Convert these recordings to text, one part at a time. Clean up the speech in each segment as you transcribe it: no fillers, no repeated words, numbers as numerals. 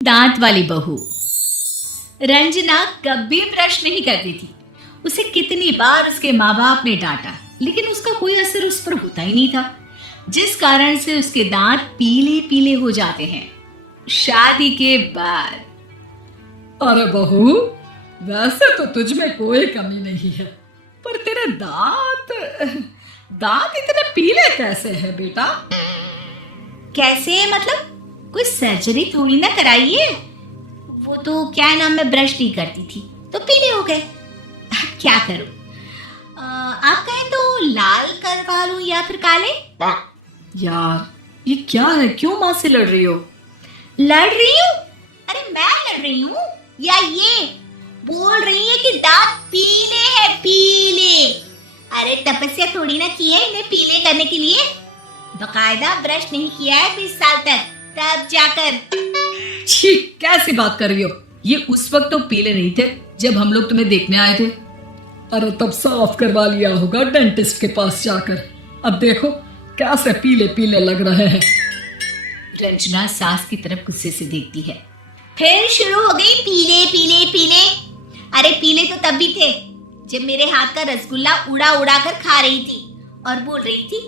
दांत वाली बहू। रंजना कभी ब्रश नहीं करती थी। उसे कितनी बार उसके माँ बाप ने डांटा, लेकिन उसका कोई असर उस पर होता ही नहीं था, जिस कारण से उसके दांत पीले पीले हो जाते हैं। शादी के बाद। अरे बहू, वैसे तो तुझ में कोई कमी नहीं है, पर तेरे दांत दांत इतने पीले कैसे है बेटा? कैसे मतलब? कोई सर्जरी थोड़ी ना कराई है। वो तो क्या नाम, मैं ब्रश नहीं करती थी तो पीले हो गए। क्या करूं? आप कहें तो लाल करवा लूं या फिर काले? यार ये क्या है, क्यों माँ से लड़ रही हो? लड़ रही हूँ? अरे मैं लड़ रही हूँ या ये बोल रही है कि दांत पीले हैं, पीले। अरे तपस्या थोड़ी ना की है इन्हें पीले करने के लिए। बकायदा ब्रश नहीं किया है 20 साल तक, तब जाकर। छी, कैसी बात कर रही हो? ये उस वक्त तो पीले नहीं थे जब हम लोग तुम्हें देखने आए थे। अरे तब साफ करवा लिया होगा डेंटिस्ट के पास जाकर। अब देखो कैसे पीले पीले लग रहे हैं। रंजना सास की तरफ गुस्से से देखती है। फिर शुरू हो गई पीले पीले पीले। अरे पीले तो तब भी थे जब मेरे हाथ का रसगुल्ला उड़ा उड़ा कर खा रही थी और बोल रही थी,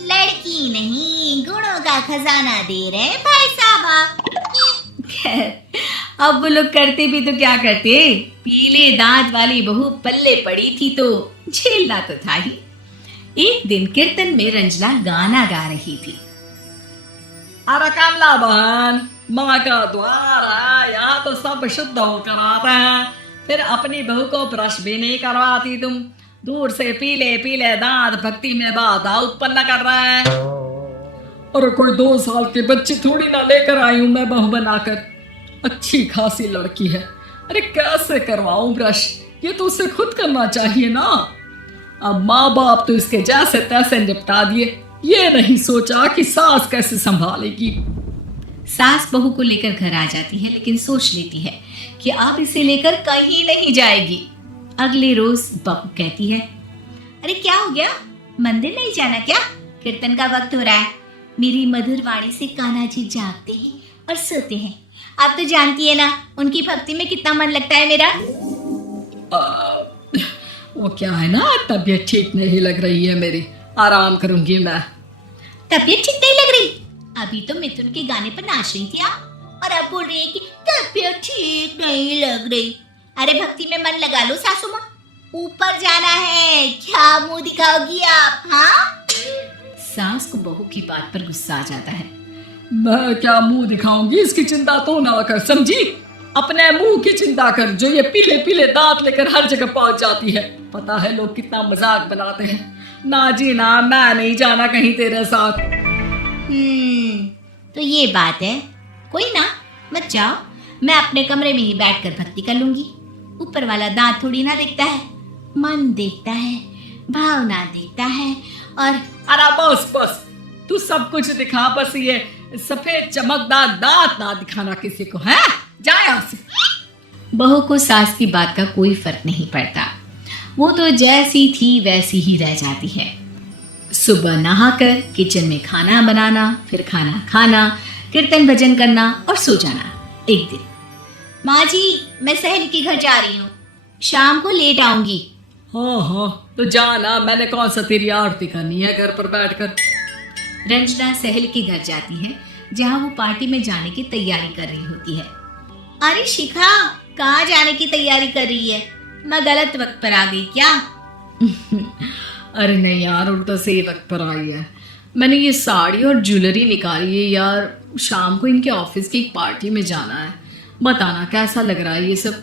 लड़की नहीं गुणों का खजाना दे रहे भाई साहब। खैर, अब वो लोग करते भी तो क्या करते, पीले दांत वाली बहू पल्ले पड़ी थी तो झेलना तो था ही। एक दिन कीर्तन में रंजना गाना गा रही थी। अरे कमला बहन, माँ का द्वार है, यहाँ तो सब शुद्ध होकर आते हैं, फिर अपनी बहू को ब्रश भी नहीं करवाती तुम। दूर से पीले पीले दांत भक्ति में बाधा उत्पन्न कर रहे हैं। और कोई 2 साल के बच्चे थोड़ी ना लेकर आई हूं मैं बहू बनाकर। अच्छी खासी लड़की है, अरे कैसे करवाऊं ब्रश? ये तो उसे खुद करना चाहिए ना। अब माँ बाप तो इसके जैसे तैसे निपटा दिए, ये नहीं सोचा कि सास कैसे संभालेगी। सास बहू को लेकर घर आ जाती है, लेकिन सोच लेती है कि अब इसे लेकर कहीं नहीं जाएगी। अगले रोज बहू कहती है, अरे क्या हो गया, मंदिर नहीं जाना क्या? कीर्तन का वक्त हो रहा है। मेरी मधुर वाणी से कान्हा जी जागते हैं और सोते हैं। आप तो जानती है ना उनकी भक्ति में कितना मन लगता है मेरा। वो क्या है ना, तबीयत ठीक नहीं लग रही है मेरी, आराम करूंगी मैं। तबीयत ठीक नहीं लग रही? अभी तो मिथुन के गाने पर नाच रही थी आप, और अब बोल रही है कि तबीयत ठीक नहीं लग रही। अरे भक्ति में मन लगा लो सासू माँ, ऊपर जाना है, क्या मुंह दिखाओगी आप? हाँ? सास को बहू की बात पर गुस्सा आ जाता है। मैं क्या मुंह दिखाऊंगी, इसकी चिंता तो ना कर, समझी? अपने मुंह की चिंता कर, जो ये पीले पीले दांत लेकर हर जगह पहुंच जाती है। पता है लोग कितना मजाक बनाते हैं। ना जी ना, मैं नहीं जाना कहीं तेरे साथ। तो ये बात है। कोई ना, मत जाओ, मैं अपने कमरे में ही बैठकर भक्ति कर लूंगी। ऊपर वाला दांत थोड़ी ना देखता है, मन देखता है, भावना देखता है। और अरे बस बस, तू सब कुछ दिखा, बस ये सफेद चमकदार दांत ना दिखाना किसी को, है? जा यहाँ से। बहू को सास की बात का कोई फर्क नहीं पड़ता। वो तो जैसी थी वैसी ही रह जाती है। सुबह नहाकर किचन में खाना बनाना, फिर खाना खाना, कीर्तन भजन करना और सो जाना। एक दिन, माँ जी मैं सहेली के घर जा रही हूँ, शाम को लेट आऊंगी। हाँ हाँ, तो जाना, मैंने कौन सा तेरी आरती करनी है घर पर बैठकर। रंजना सहेली के घर जाती है, जहाँ वो पार्टी में जाने की तैयारी कर रही होती है। अरे शिखा, कहाँ जाने की तैयारी कर रही है? मैं गलत वक्त पर आ गई क्या? अरे नहीं यार, उल्टा सही वक्त पर आई है। मैंने ये साड़ी और ज्वेलरी निकाली है यार, शाम को इनके ऑफिस की एक पार्टी में जाना है। बताना कैसा लग रहा है ये सब?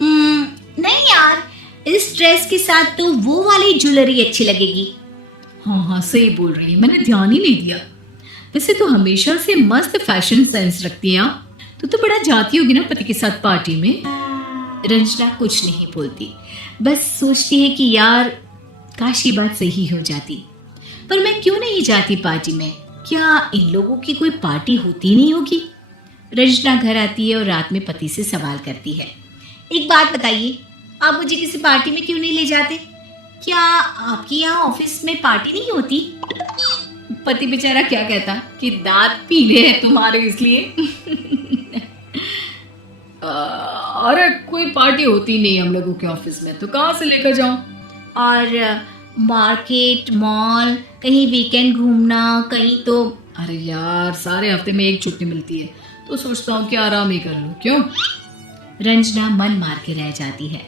नहीं यार, इस ड्रेस के साथ तो वो वाली ज्वेलरी अच्छी लगेगी। हाँ हाँ, सही बोल रही है, मैंने ध्यान ही नहीं दिया। वैसे तो हमेशा से मस्त फैशन सेंस रखती है आप। तो बड़ा जाती होगी ना पति के साथ पार्टी में। रंजना कुछ नहीं बोलती, बस सोचती है कि यार काश ये बात सही हो जाती। पर मैं क्यों नहीं जाती पार्टी में? क्या इन लोगों की कोई पार्टी होती नहीं होगी? रंजना घर आती है और रात में पति से सवाल करती है, एक बात बताइए, आप मुझे किसी पार्टी में क्यों नहीं ले जाते? क्या आपकी यहाँ ऑफिस में पार्टी नहीं होती? पति बेचारा क्या कहता कि दांत पीले हैं तुम्हारे इसलिए। अरे कोई पार्टी होती नहीं हम लोगों के ऑफिस में, तो कहाँ से लेकर जाऊं? और मार्केट, मॉल, कहीं वीकेंड घूमना, कहीं तो। अरे यार, सारे हफ्ते में एक छुट्टी मिलती है, तो सोचता हूँ कि आराम ही कर लूं। क्यों? रंजना मन मार के रह जाती है।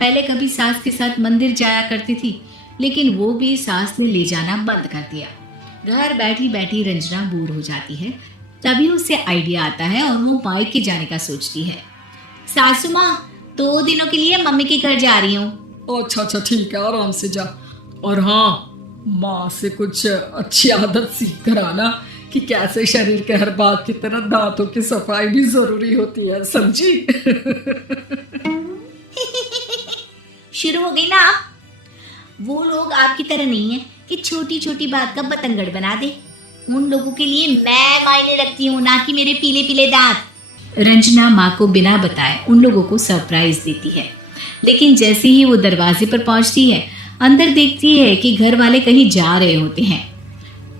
पहले कभी सास के साथ मंदिर जाया करती थी, लेकिन वो भी सास ने ले जाना बंद कर दिया। घर बैठी बैठी रंजना बोर हो जाती है। तभी उसे आइडिया आता है और वो मायके जाने का सोचती है। सासू माँ, 2 दिनों के लिए मम्मी के घर जा रही हूँ। अच्छा ठीक है, आराम से जा। और हाँ, माँ से कुछ अच्छी आदत सीख कर आना कि कैसे शरीर के हर बात की तरह दांतों की सफाई भी जरूरी होती है, समझी? शुरू हो गई ना आप? वो लोग आपकी तरह नहीं है कि छोटी छोटी बात का बतंगड़ बना दे। उन लोगों के लिए मैं मायने रखती हूँ, ना कि मेरे पीले पीले दांत। रंजना माँ को बिना बताए उन लोगों को सरप्राइज देती है, लेकिन जैसे ही वो दरवाजे पर पहुंचती है, अंदर देखती है कि घर वाले कहीं जा रहे होते हैं।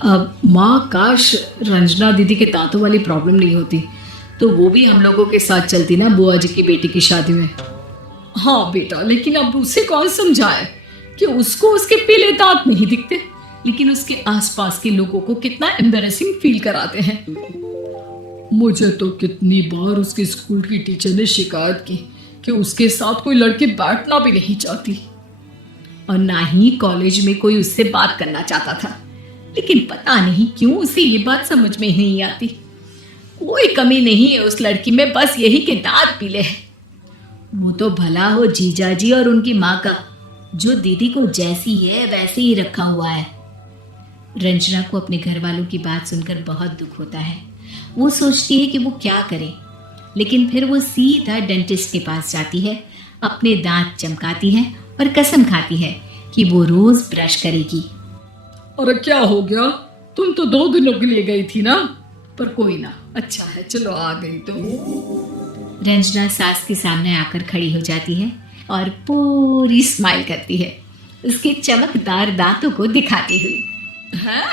अब माँ, काश रंजना दीदी के दांतों वाली प्रॉब्लम नहीं होती, तो वो भी हम लोगों के साथ चलती ना बुआ जी की बेटी की शादी में। हाँ बेटा, लेकिन अब उसे कौन समझाए कि उसको उसके पीले दांत नहीं दिखते, लेकिन उसके आसपास के लोगों को कितना एम्बैरेसिंग फील कराते हैं। मुझे तो कितनी बार उसके स्कूल की टीचर ने शिकायत की कि उसके साथ कोई लड़की बैठना भी नहीं चाहती, और ना ही कॉलेज में कोई उससे बात करना चाहता था। लेकिन पता नहीं क्यों उसे ये बात समझ में ही नहीं आती। कोई कमी नहीं है उस लड़की में, बस यही कि दांत पीले हैं। वो तो भला हो जीजा जी और उनकी माँ का, जो दीदी को जैसी है वैसे ही रखा हुआ है। रंजना को अपने घर वालों की बात सुनकर बहुत दुख होता है। वो सोचती है कि वो क्या करे, लेकिन फिर वो सीधा डेंटिस्ट के पास जाती है, अपने दांत चमकाती है और कसम खाती है कि वो रोज ब्रश करेगी। अरे क्या हो गया? तुम तो 2 दिनों के लिए गई थी ना। पर कोई ना, अच्छा है, चलो आ गई तो। रंजना सास के सामने आकर खड़ी हो जाती है और पूरी स्माइल करती है, उसके चमकदार दांतों को दिखाती हुई। हैं?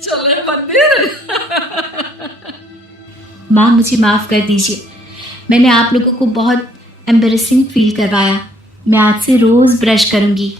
चले मंदिर? माँ, मुझे माफ कर दीजिए, मैंने आप लोगों को बहुत एम्बैरेसिंग फील करवाया। मैं आज से रोज ब्रश करूंगी।